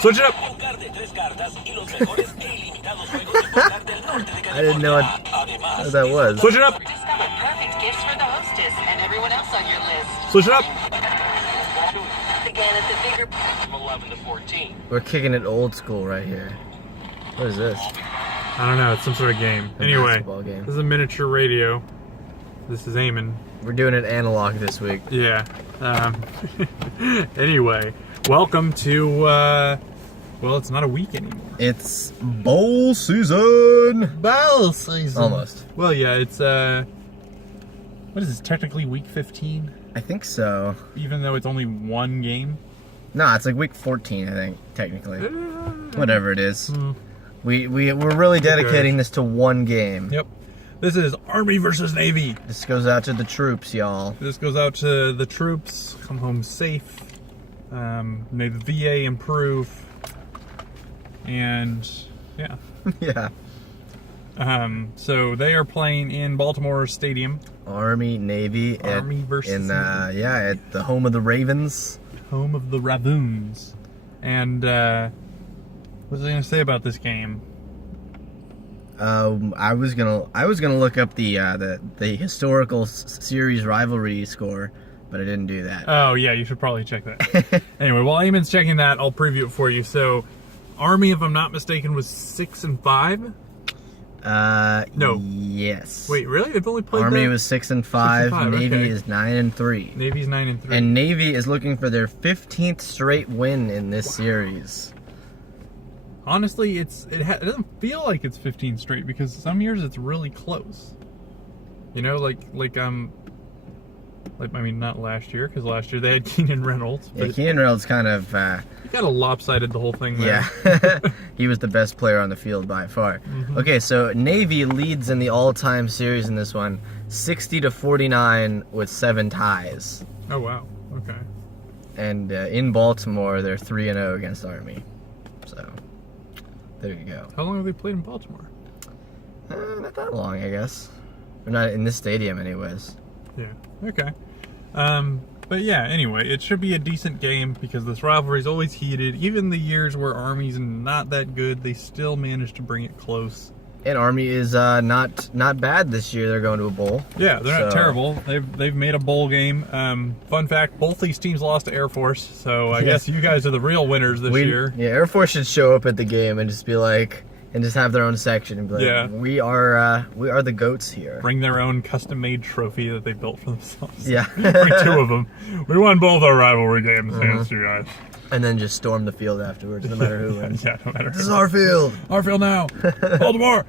Switch it up. I didn't know what that was. Switch it up. Discover perfect gifts for the hostess and everyone else on your list. Switch it up. Again at the bigger from 11 to 14. We're kicking it old school right here. What is this? I don't know. It's some sort of game. A Anyway, basketball game. this is a miniature radio. This is Eamon. We're doing it analog this week. Yeah. Anyway, welcome to, well, it's not a week anymore. It's bowl season. Bowl season. Almost. Well, yeah, it's, what is this, technically week 15? I think so. Even though it's only one game? No, it's like week 14, I think, technically. Whatever it is. Hmm. We're really dedicating this to one game. Yep. This is Army versus Navy. This goes out to the troops, y'all. This goes out to the troops. Come home safe. May the VA improve. And yeah. Yeah. So they are playing in Baltimore Stadium. Army, Navy. Army versus Navy. At the home of the Ravens. Home of the Raboons. And what was I gonna say about this game? I was gonna look up the historical series rivalry score, but I didn't do that. Oh yeah, you should probably check that. Anyway, while Eamon's checking that, I'll preview it for you. So, Army, if I'm not mistaken, was 6-5. No. Yes. Wait, really? They've only played. Army that? was 6-5. Navy okay. is 9-3. Navy's 9-3. And Navy is looking for their 15th straight win in this series. Honestly, it doesn't feel like it's 15 straight because some years it's really close. You know, like I mean, not last year because last year they had Keenan Reynolds. Yeah, Keenan Reynolds kind of. He kind of lopsided the whole thing there. Yeah, he was the best player on the field by far. Mm-hmm. Okay, so Navy leads in the all-time series in this one, 60-49 with 7 ties. Oh wow. Okay. And in Baltimore, they're 3-0 against Army. So there you go. How long have they played in Baltimore? Not that long, I guess. Or not in this stadium, anyways. Yeah. Okay. But yeah, anyway, it should be a decent game because this rivalry is always heated. Even the years where Army's not that good, they still manage to bring it close. And Army is not bad this year. They're going to a bowl. Yeah, they're not terrible. They've made a bowl game. Fun fact, both these teams lost to Air Force, so I guess you guys are the real winners this year. Yeah, Air Force should show up at the game and just be like, and just have their own section and be like, yeah. we are the goats here. Bring their own custom-made trophy that they built for themselves. Yeah. Bring 2 of them. We won both our rivalry games, thanks to you guys. And then just storm the field afterwards, no matter who wins. Yeah, no matter. This is our field. Our field now. Baltimore.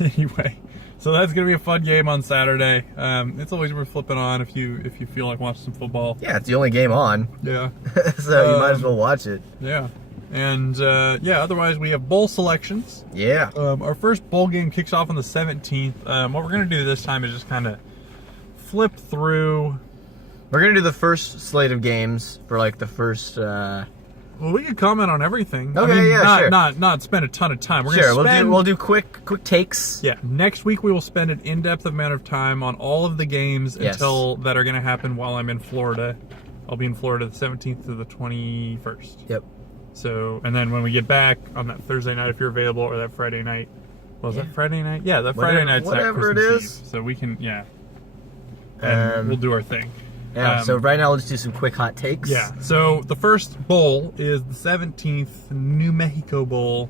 Anyway, so that's gonna be a fun game on Saturday. It's always worth flipping on if you feel like watching some football. Yeah, it's the only game on. Yeah. So you might as well watch it. Yeah. And yeah, otherwise we have bowl selections. Yeah. Our first bowl game kicks off on the 17th. What we're gonna do this time is just kind of flip through. We're gonna do the first slate of games for like the first. Well, we could comment on everything. Okay, I mean, yeah, sure. Not spend a ton of time. We're Sure, gonna we'll do quick takes. Yeah, next week we will spend an in-depth amount of time on all of the games Yes. that are gonna happen while I'm in Florida. I'll be in Florida the 17th to the 21st. Yep. So, and then when we get back on that Thursday night, if you're available, or that Friday night. Was that Friday night? Yeah, that Friday night's whatever that it Christmas is. Eve. So we can, yeah. And we'll do our thing. Yeah. So right now we'll just do some quick hot takes. Yeah. So the first bowl is the 17th New Mexico Bowl.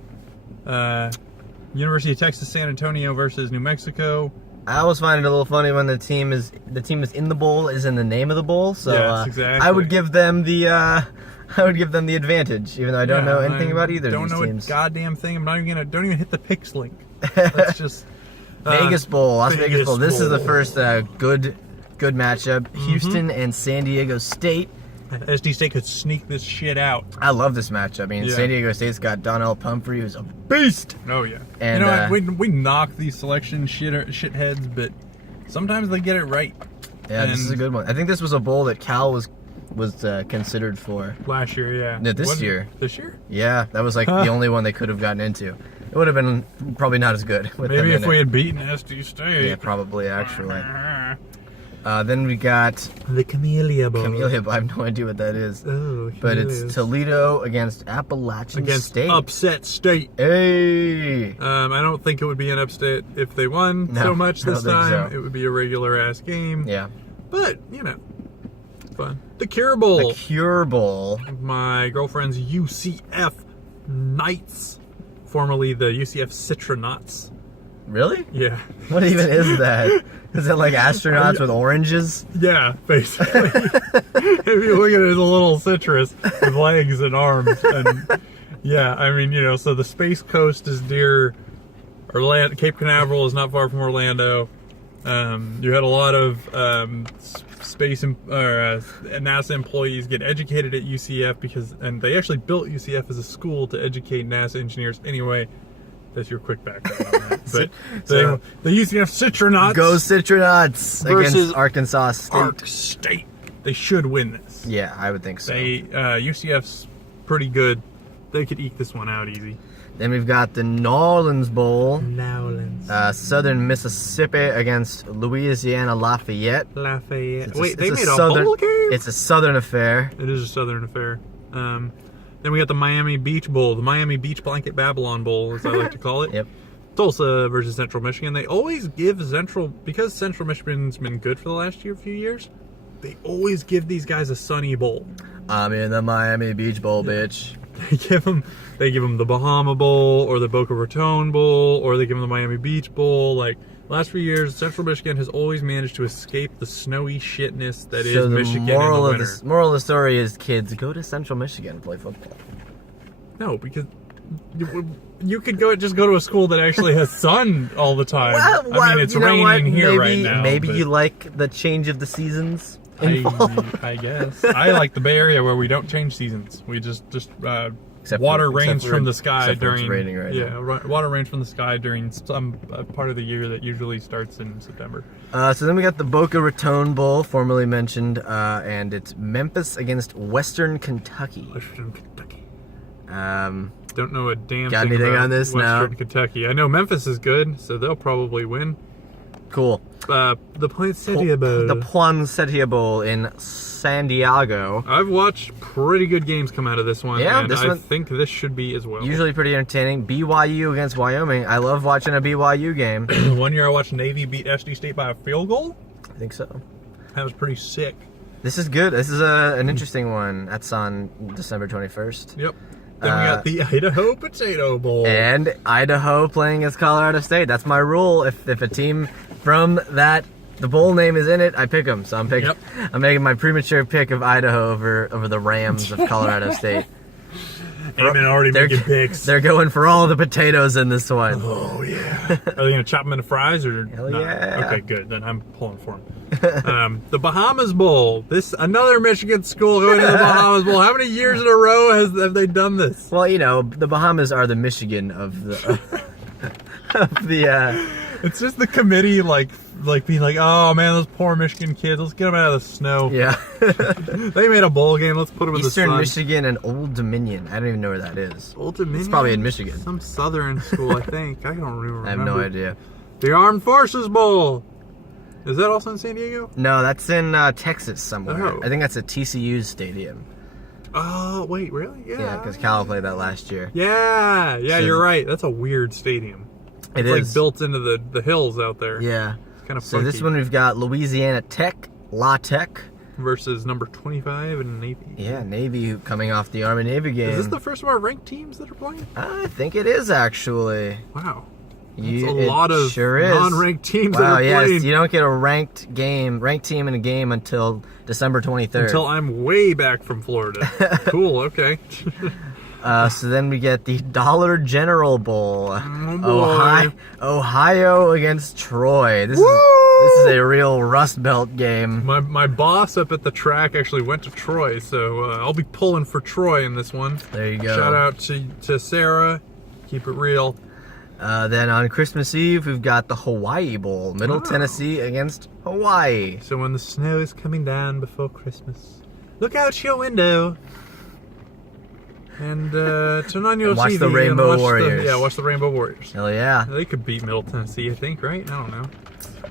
University of Texas San Antonio versus New Mexico. I always find it a little funny when the team that's in the bowl is in the name of the bowl. So Yes, exactly. I would give them the advantage, even though I don't know anything about either of these Don't know teams. a goddamn thing. I'm not even gonna. Don't even hit the picks link. Let's just Vegas Bowl, Las Vegas Vegas Bowl. This is the Bowl. first good matchup. Houston and San Diego State. SD State could sneak this shit out. I love this matchup. I mean, Yeah. San Diego State's got Donnell Pumphrey, who's a beast. Oh yeah. And, you know what? We knock these selection shitheads, but sometimes they get it right. Yeah, this is a good one. I think this was a bowl that Cal was considered for. Last year, yeah. No, this year. This year? Yeah, that was like the only one they could have gotten into. It would have been probably not as good. With Maybe them if in we it. had beaten SD State. Yeah, probably actually. Then we got The Camellia Bowl. Camellia, but I have no idea what that is. Oh, But it's Toledo against Appalachian State. Upset State. Hey! I don't think it would be an upset if they won No, so much I don't this think time. so. It would be a regular ass game. Yeah. But, you know, fun. The Cure Bowl. The Cure Bowl. My girlfriend's UCF Knights, formerly the UCF Citronauts. Really? Yeah. What even is that? Is it like astronauts with oranges? Yeah, basically. If you look at it, it's a little citrus with legs and arms. And yeah, I mean, you know, so the Space Coast is near Orlando. Cape Canaveral is not far from Orlando. You had a lot of NASA employees get educated at UCF and they actually built UCF as a school to educate NASA engineers. Anyway, that's your quick background on that. But So- the UCF Citronauts Go Citronauts versus against Arkansas State. Ark State. They should win this. Yeah, I would think so. UCF's pretty good. They could eke this one out easy. Then we've got the New Orleans Bowl. Nowlands. Southern Mississippi against Louisiana Lafayette. Lafayette. It's Wait, they made a southern, bowl game? It's a Southern affair. It is a Southern affair. Then we got the Miami Beach Bowl, the Miami Beach Blanket Babylon Bowl, as I like to call it. Yep. Tulsa versus Central Michigan. They always give because Central Michigan's been good for the last few years, they always give these guys a Sunny Bowl. I'm in the Miami Beach Bowl, bitch. They give them the Bahama Bowl or the Boca Raton Bowl, or they give them the Miami Beach Bowl. Like, last few years, Central Michigan has always managed to escape the snowy shitness that is Michigan in the winter. Moral of the story is, kids, go to Central Michigan and play football. No, because you could just go to a school that actually has sun all the time. I mean, it's raining here right now. Maybe but you like the change of the seasons. I guess. I like the Bay Area where we don't change seasons. We just water rains from the sky during. It's raining right now. Water rains from the sky during some part of the year that usually starts in September. So then we got the Boca Raton Bowl, formerly mentioned, and it's Memphis against Western Kentucky. Western Kentucky. Don't know a damn got thing anything about on this? Western No. Kentucky. I know Memphis is good, so they'll probably win. Cool. The Poinsettia Bowl. The Poinsettia Bowl in San Diego. I've watched pretty good games come out of this one, Yeah, and this I one- think this should be as well. Usually pretty entertaining. BYU against Wyoming. I love watching a BYU game. One year I watched Navy beat SD State by a field goal. I think so. That was pretty sick. This is good. This is an interesting one. That's on December 21st. Yep. Then we got the Idaho Potato Bowl. And Idaho playing against Colorado State. That's my rule. If a team from the bowl name is in it, I pick them. So I'm picking. Yep. I'm making my premature pick of Idaho over the Rams of Colorado State. Amen already making picks. They're going for all the potatoes in this one. Oh yeah. Are they gonna chop them into fries or? Hell not? yeah. Okay, good. Then I'm pulling for them. The Bahamas Bowl. Another Michigan school going to the Bahamas Bowl. How many years in a row have they done this? Well, you know, the Bahamas are the Michigan of the of the. It's just the committee like being like, oh man, those poor Michigan kids. Let's get them out of the snow. Yeah. They made a bowl game. Let's put them in the sun. Eastern Michigan and Old Dominion. I don't even know where that is. Old Dominion. It's probably in Michigan. Some southern school, I think. I don't even remember. I have no idea. The Armed Forces Bowl. Is that also in San Diego? No, that's in Texas somewhere. Oh. I think that's at TCU's stadium. Oh, wait, really? Yeah, because Cal played that last year. Yeah, So- you're right. That's a weird stadium. It's Like built into the hills out there. Yeah. It's kind of So funky. this one we've got Louisiana Tech, La Tech. Versus number 25 in Navy. Yeah, Navy coming off the Army-Navy game. Is this the first of our ranked teams that are playing? I think it is, actually. Wow. That's It a lot of sure is. non-ranked teams Wow, that are yes, playing. you don't get a ranked team in a game until December 23rd. Until I'm way back from Florida. Cool, okay. So then we get the Dollar General Bowl. Oh, boy. Ohio against Troy. This is a real Rust Belt game. My boss up at the track actually went to Troy, so I'll be pulling for Troy in this one. There you go. Shout out to Sarah. Keep it real. Then on Christmas Eve, we've got the Hawaii Bowl. Middle Tennessee against Hawaii. So when the snow is coming down before Christmas, look out your window and turn on your Watch TV the Rainbow and Warriors. watch the Rainbow Warriors. Hell yeah. They could beat Middle Tennessee, I think, right? I don't know.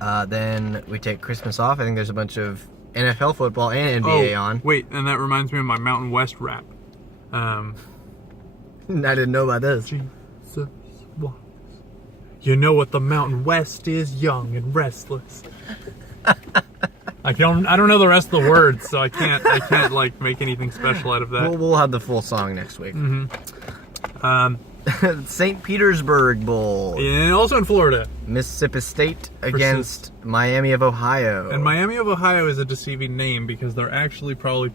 Then we take Christmas off. I think there's a bunch of NFL football and NBA on. Wait, and that reminds me of my Mountain West rap. I didn't know about this. Jesus walks. You know what the Mountain West is, young and restless. I don't know the rest of the words, so I can't like make anything special out of that. We'll have the full song next week. Mm-hmm. St. Petersburg Bowl. And also in Florida. Mississippi State against Miami of Ohio. And Miami of Ohio is a deceiving name because they're actually probably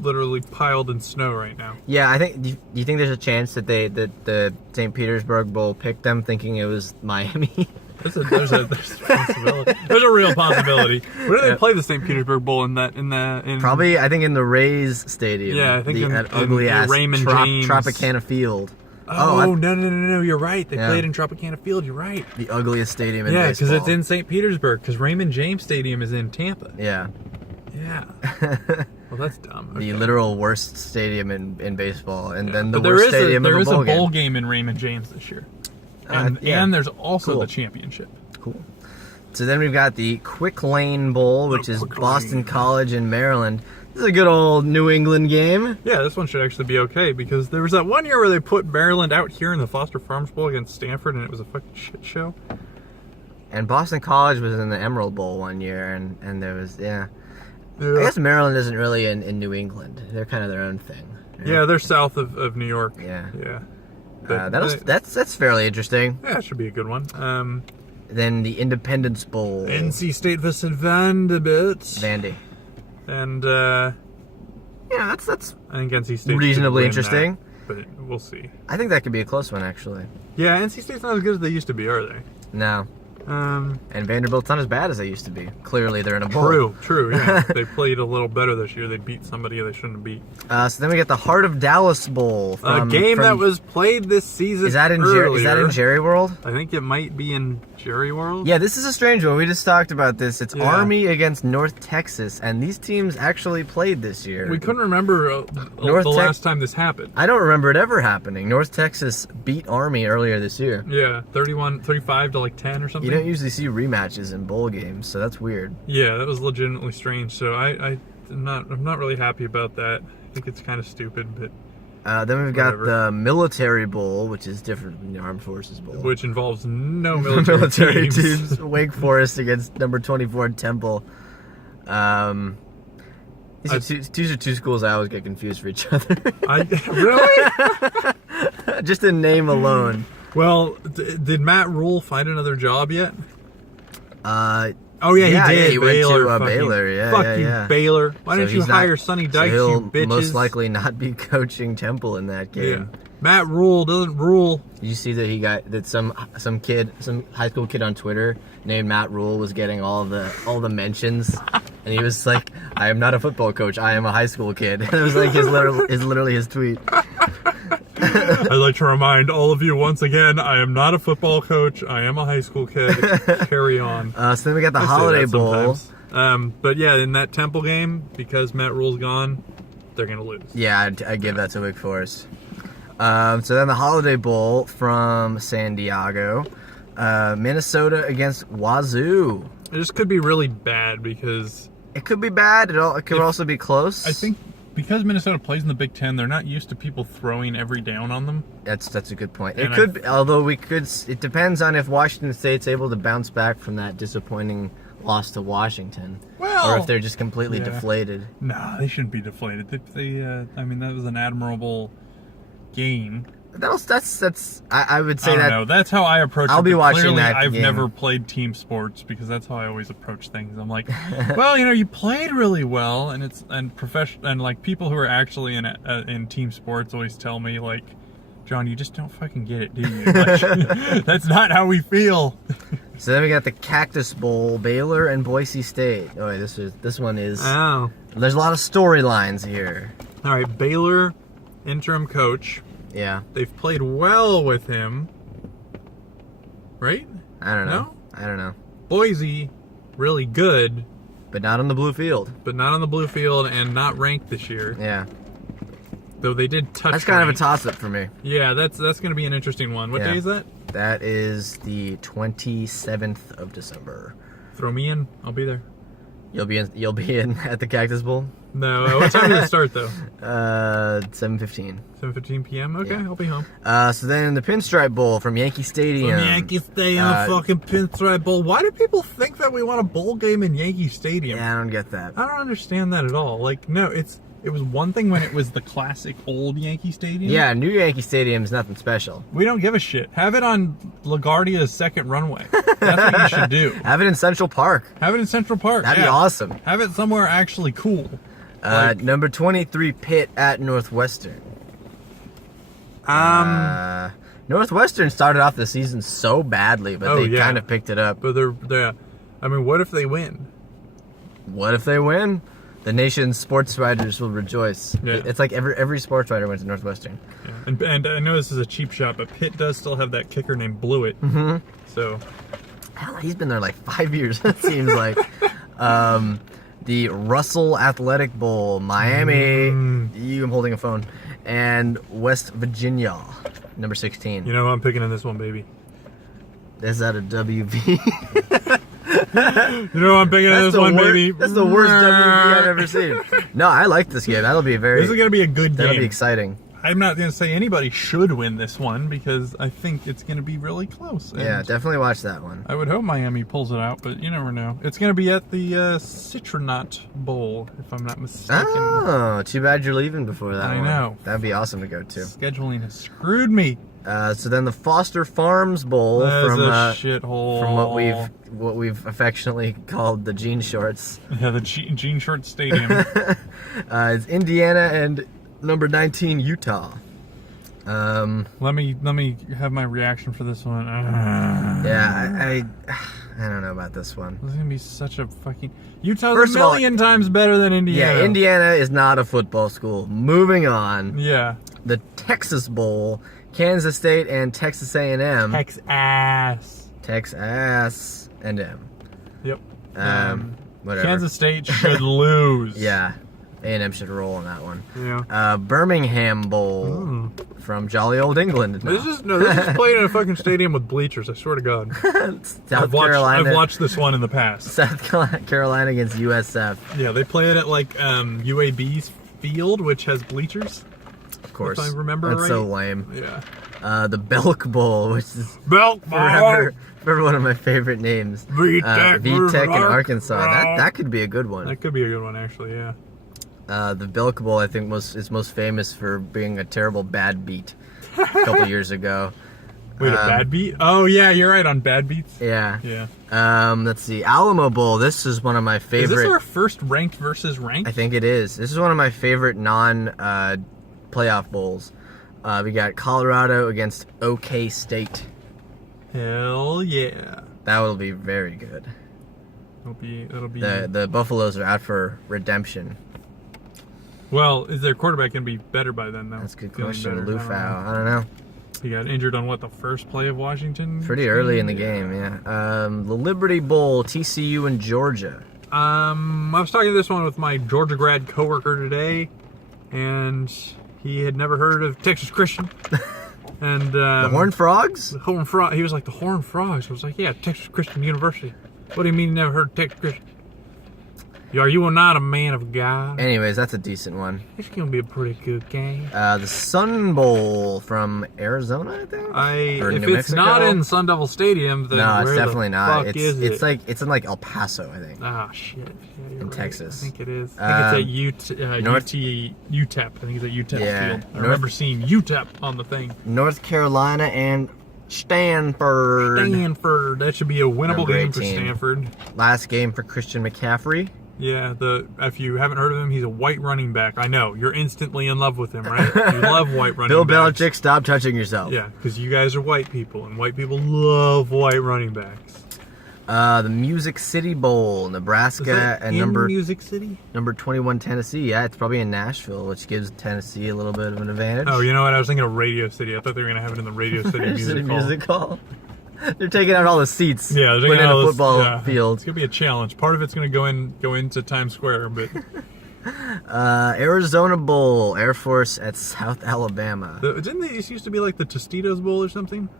literally piled in snow right now. Yeah, I think. Do you think there's a chance that the St. Petersburg Bowl picked them thinking it was Miami? There's a possibility. There's a real possibility. Where do they play the St. Petersburg Bowl in Probably, I think in the Rays Stadium. Yeah, I think that ugly ass Raymond James Tropicana Field. No, you're right. They played in Tropicana Field. You're right. The ugliest stadium in baseball. Yeah, because it's in St. Petersburg. Because Raymond James Stadium is in Tampa. Yeah. Yeah. Well, that's dumb. Okay. The literal worst stadium in baseball, and then the worst stadium there of a bowl game. There is a bowl game in Raymond James this year. And there's also the championship. Cool. So then we've got the Quick Lane Bowl, which is Boston College in Maryland. This is a good old New England game. Yeah, this one should actually be okay because there was that one year where they put Maryland out here in the Foster Farms Bowl against Stanford, and it was a fucking shit show. And Boston College was in the Emerald Bowl one year, and there was, I guess Maryland isn't really in New England. They're kind of their own thing. Right? Yeah, they're south of New York. Yeah. Yeah. That's fairly interesting. Yeah, it should be a good one. Then the Independence Bowl. NC State versus Vanderbilt. Vandy. And that's I think NC State reasonably interesting. But we'll see. I think that could be a close one, actually. Yeah, NC State's not as good as they used to be, are they? No. And Vanderbilt's not as bad as they used to be. Clearly, they're in a bowl. True, yeah. They played a little better this year. They beat somebody they shouldn't have beat. So then we get the Heart of Dallas Bowl. A game that was played this season. Is that in Jerry World? I think it might be in Jerry World. Yeah, this is a strange one. We just talked about this. It's Army against North Texas, and these teams actually played this year. We couldn't remember the last time this happened. I don't remember it ever happening. North Texas beat Army earlier this year. Yeah, 35 to like 10 or something. You don't usually see rematches in bowl games, so that's weird. Yeah, that was legitimately strange. So I'm not really happy about that. I think it's kind of stupid, but then we've got the Military Bowl, which is different from the Armed Forces Bowl, which involves no military teams. Wake Forest against number 24 Temple. These are two schools I always get confused for each other. Really? Just in name alone. Well, did Matt Rule find another job yet? Oh yeah, he did. Yeah, he Baylor, went to Baylor. Yeah. Baylor. Why didn't you hire Sonny Dykes, he'll you bitches? Most likely not be coaching Temple in that game. Yeah. Matt Rule doesn't rule. Did you see that some high school kid on Twitter named Matt Rule was getting all the mentions, and he was like, "I am not a football coach. I am a high school kid." It was like literally his tweet. I'd like to remind all of you once again, I am not a football coach. I am a high school kid. Carry on. So then we got the Holiday Bowl. But yeah, in that Temple game, because Matt Rule's gone, they're going to lose. Yeah, I give that to Wake Forest. So then the Holiday Bowl from San Diego. Minnesota against Wazoo. This could be really bad because... It could be bad. It could also be close. I think because Minnesota plays in the Big Ten, they're not used to people throwing every down on them. That's a good point. It could, it depends on if Washington State's able to bounce back from that disappointing loss to Washington, or if they're just completely deflated. No, they shouldn't be deflated. I mean, that was an admirable game. I would say I don't know. That's how I approach it. I'll be watching clearly, that I've game. never played team sports because that's how I always approach things. I'm like, well, you played really well, and professional, and like people who are actually in team sports always tell me like, John, you just don't fucking get it, do you? Like, that's not how we feel. So then we got the Cactus Bowl, Baylor and Boise State. Oh, this one is. Oh. There's a lot of storylines here. All right, Baylor, interim coach. Yeah. They've played well with him. Right? I don't know. No? I don't know. Boise, really good. But not on the blue field. But not on the blue field and not ranked this year. Yeah. Though they did touch That's kind rank. of a toss-up for me. Yeah, that's going to be an interesting one. What day is that? That is the 27th of December. Throw me in. I'll be there. You'll be in at the Cactus Bowl. No, what time does it start though? 7:15. 7:15 p.m. Okay, Yeah. I'll be home. So then the Pinstripe Bowl from Yankee Stadium. From Yankee Stadium, fucking Pinstripe Bowl. Why do people think that we want a bowl game in Yankee Stadium? Yeah, I don't get that. I don't understand that at all. Like, no, it was one thing when it was the classic old Yankee Stadium. Yeah, new Yankee Stadium is nothing special. We don't give a shit. Have it on LaGuardia's second runway. That's what you should do. Have it in Central Park. Have it in Central Park. That'd be awesome. Have it somewhere actually cool. Number 23, Pitt at Northwestern. Northwestern started off the season so badly, but they kind of picked it up. But they're, I mean, what if they win? What if they win? The nation's sports writers will rejoice. Yeah. It's like every sports writer went to Northwestern. Yeah. And I know this is a cheap shot, but Pitt does still have that kicker named Blewett. Mm-hmm. So, hell, he's been there like 5 years. It seems like. The Russell Athletic Bowl, Miami. I'm holding a phone, and West Virginia, number 16. You know who I'm picking in this one, baby? Is that a WV? You know who I'm picking in this one, baby? That's the worst WV I've ever seen. No, I like this game. That'll be This is gonna be a good game. That'll be exciting. I'm not gonna say anybody should win this one because I think it's gonna be really close. And Yeah, definitely watch that one. I would hope Miami pulls it out, but you never know. It's gonna be at the Citronaut Bowl, if I'm not mistaken. Oh, too bad you're leaving before that one. I know. That'd be awesome to go to. Scheduling has screwed me. So then the Foster Farms Bowl That's from a shithole. from what we've affectionately called the jean shorts. Yeah, the jean short stadium. It's Indiana and number 19 Utah. Let me have my reaction for this one. Yeah, I don't know about this one. This is gonna be such a fucking Utah's First a of all, million times better than Indiana. Yeah, Indiana is not a football school. Moving on. Yeah. The Texas Bowl, Kansas State and Texas A&M. Texas A&M. Yep. Whatever. Kansas State should lose. Yeah. A&M should roll on that one. Yeah. Birmingham Bowl from jolly old England. This is played in a fucking stadium with bleachers. I swear to God. South Carolina. I've watched this one in the past. South Carolina against USF. Yeah, they play it at like UAB's field, which has bleachers. Of course. If I remember That's right. so lame. Yeah. The Belk Bowl, which is Belk forever one of my favorite names. VTech in Arkansas. That could be a good one. That could be a good one, actually. Yeah. The Belk Bowl, I think, is most famous for being a terrible bad beat a couple years ago. Wait, a bad beat? Oh, yeah, you're right on bad beats. Yeah. Yeah. Let's see. Alamo Bowl. This is one of my favorite. Is this our first ranked versus ranked? I think it is. This is one of my favorite non-playoff bowls. We got Colorado against OK State. Hell yeah. That will be very good. It'll be. The Buffaloes are out for redemption. Well, is their quarterback going to be better by then, though? That's a good Feeling question. better? Lufau. I don't know. He got injured on, what, the first play of Washington? Pretty early in the game, yeah. The Liberty Bowl, TCU and Georgia. I was talking this one with my Georgia grad coworker today, and he had never heard of Texas Christian. And the Horned Frogs? The Horned Frog. He was like, the Horned Frogs. I was like, yeah, Texas Christian University. What do you mean you never heard of Texas Christian? Are you not a man of God? Anyways, that's a decent one. It's going to be a pretty good game. The Sun Bowl from Arizona, I think? Or if New it's Mexico? not in Sun Devil Stadium, then no, it's where definitely the not. fuck It's in like El Paso, I think. Ah, shit. Yeah, you're In right. Texas. I think it is. I think it's at UTEP. I think it's at UTEP Yeah. Field. I remember seeing UTEP on the thing. North Carolina and Stanford. Stanford. That should be a winnable Number game for 18. Stanford. Last game for Christian McCaffrey. Yeah, if you haven't heard of him, he's a white running back. I know. You're instantly in love with him, right? You love white running Bill backs. Belichick, stop touching yourself. Yeah, because you guys are white people, and white people love white running backs. The Music City Bowl, Nebraska, and Music City? number 21 Tennessee. Yeah, it's probably in Nashville, which gives Tennessee a little bit of an advantage. Oh, you know what? I was thinking of Radio City. I thought they were going to have it in the Radio City Music Hall. They're taking out all the seats. Yeah, they're putting taking in out a this- football yeah. field. It's gonna be a challenge. Part of it's gonna go into Times Square, but Arizona Bowl, Air Force at South Alabama. didn't this used to be like the Tostitos Bowl or something?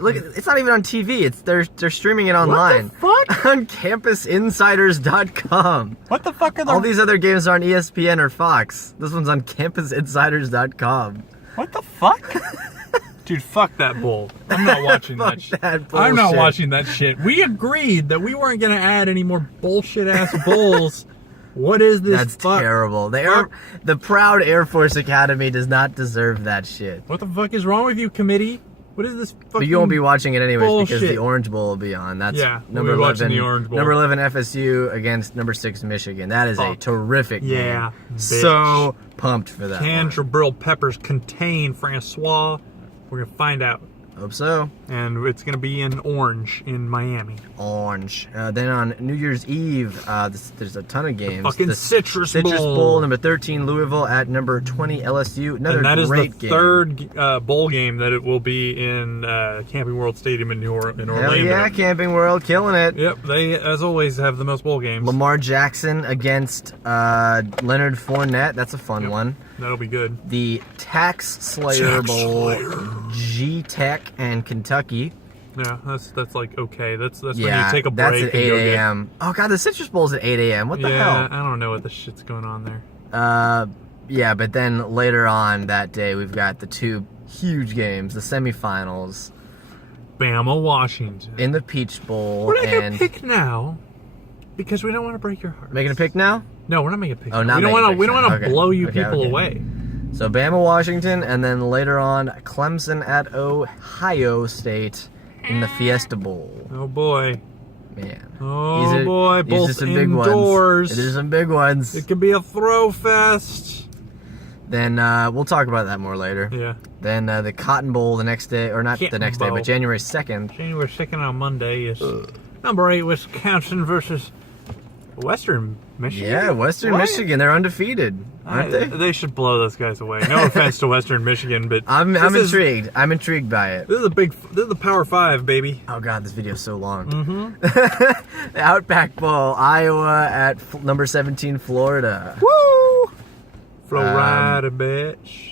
Look, it's not even on TV. They're streaming it online. What the fuck? On CampusInsiders.com. What the fuck are the... All these other games are on ESPN or Fox. This one's on CampusInsiders.com. What the fuck? Dude, fuck that bull. I'm not watching that shit. I'm not watching that shit. We agreed that we weren't going to add any more bullshit-ass bulls. What is this? That's terrible. The proud Air Force Academy does not deserve that shit. What the fuck is wrong with you, committee? What is this fucking But you won't be watching it anyways bullshit? because the Orange Bowl will be on. That's number we'll be watching 11. the Orange Bowl. Number 11 FSU against number 6 Michigan. That is a terrific game. Yeah, So pumped for that. Can Jabril Peppers contain Francois? We're gonna find out. Hope so. And it's gonna be in Orange in Miami. Orange. Then on New Year's Eve, there's a ton of games. Fucking the Citrus Bowl, number 13 Louisville at number 20 LSU. Another and that is great the game. third bowl game that it will be in Camping World Stadium in Orlando. Hell yeah, Camping World, killing it. Yep, they, as always, have the most bowl games. Lamar Jackson against Leonard Fournette. That's a fun one. That'll be good. The Tax Slayer Bowl, G-Tech and Kentucky. Yeah, that's like okay. That's when you Yeah, take a that's break at and 8 go get... a.m. Oh god, the Citrus Bowl's at 8 a.m. What the Yeah, hell? I don't know what the shit's going on there. Yeah, but then later on that day, we've got the two huge games, the semifinals Bama, Washington. in the Peach Bowl. We're not and gonna pick now because we don't want to break your heart. making a pick now? No, we're not making a pick. Oh, now. not We don't making want a to. We pick don't now. want to Okay. blow you Okay, people okay. away. So Bama, Washington, and then later on Clemson at Ohio State in the Fiesta Bowl. Oh boy. Man. Oh boy. These are Both some big indoors. ones. These are some big ones. It could be a throw fest. Then we'll talk about that more later. Yeah. Then the Cotton Bowl the next day, or not the Cotton next day, Bowl. but January 2nd. January 2nd on Monday is number 8 Wisconsin versus Western Michigan. Yeah, Western What? Michigan. They're undefeated, aren't they? They should blow those guys away. No offense to Western Michigan, but I'm this is- intrigued. I'm intrigued by it. This is the Power 5, baby. Oh god, this video's so long. Mm-hmm. The Outback Bowl, Iowa at number 17, Florida. Woo! Florida, bitch.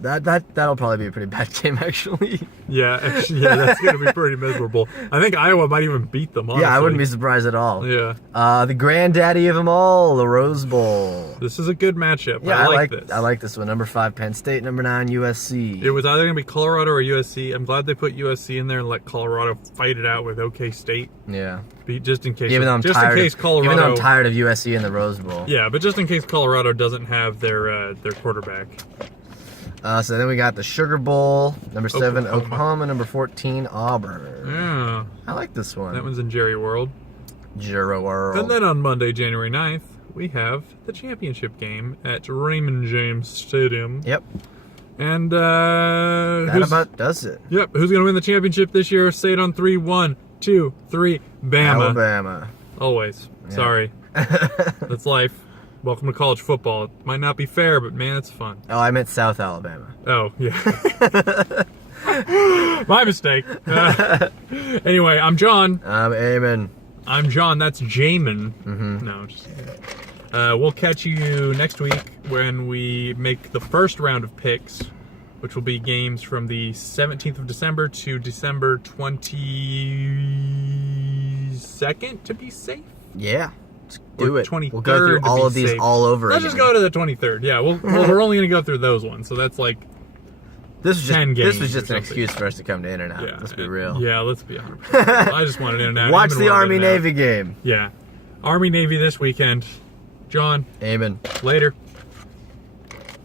That'll probably be a pretty bad game, actually. Yeah, actually, yeah, that's gonna be pretty miserable. I think Iowa might even beat them. Honestly. Yeah, I wouldn't be surprised at all. Yeah, The granddaddy of them all, the Rose Bowl. this is a good matchup. Yeah, I like this. I like this one. Number 5, Penn State. Number 9, USC. It was either gonna be Colorado or USC. I'm glad they put USC in there and let Colorado fight it out with OK State. Yeah. Just in case. Even though I'm just tired. in case Colorado. Even though I'm tired of USC in the Rose Bowl. Yeah, but just in case Colorado doesn't have their quarterback. So then we got the Sugar Bowl. Number 7, Oklahoma. Oklahoma. Number 14, Auburn. Yeah, I like this one. that one's in Jerry World. Juro World. And then on Monday, January 9th, we have the championship game at Raymond James Stadium. Yep. And That about does it. Yep, who's gonna win the championship this year? Say it on 3. 1, 2, 3. Bama. Alabama. Always. Yeah. Sorry. That's life. Welcome to college football. It might not be fair, but man, it's fun. Oh, I meant South Alabama. Oh, yeah. My mistake. Anyway, I'm John. Amen. I'm John. That's Jamin. No, just we'll catch you next week when we make the first round of picks, which will be games from the 17th of December to December 22nd to be safe. Yeah. Let's do Or it. 23rd We'll go through to all be of these safe. all over Let's again. just go to the 23rd. Yeah, we're only going to go through those ones. So that's like This was 10 just games an or something. excuse for us to come to In-N-Out. Yeah, Let's be real. Yeah, let's be 100%. I just wanted In-N-Out. Watch Even the wanted Army In-N-Out. Navy game. Yeah, Army Navy this weekend. John, Amen. later.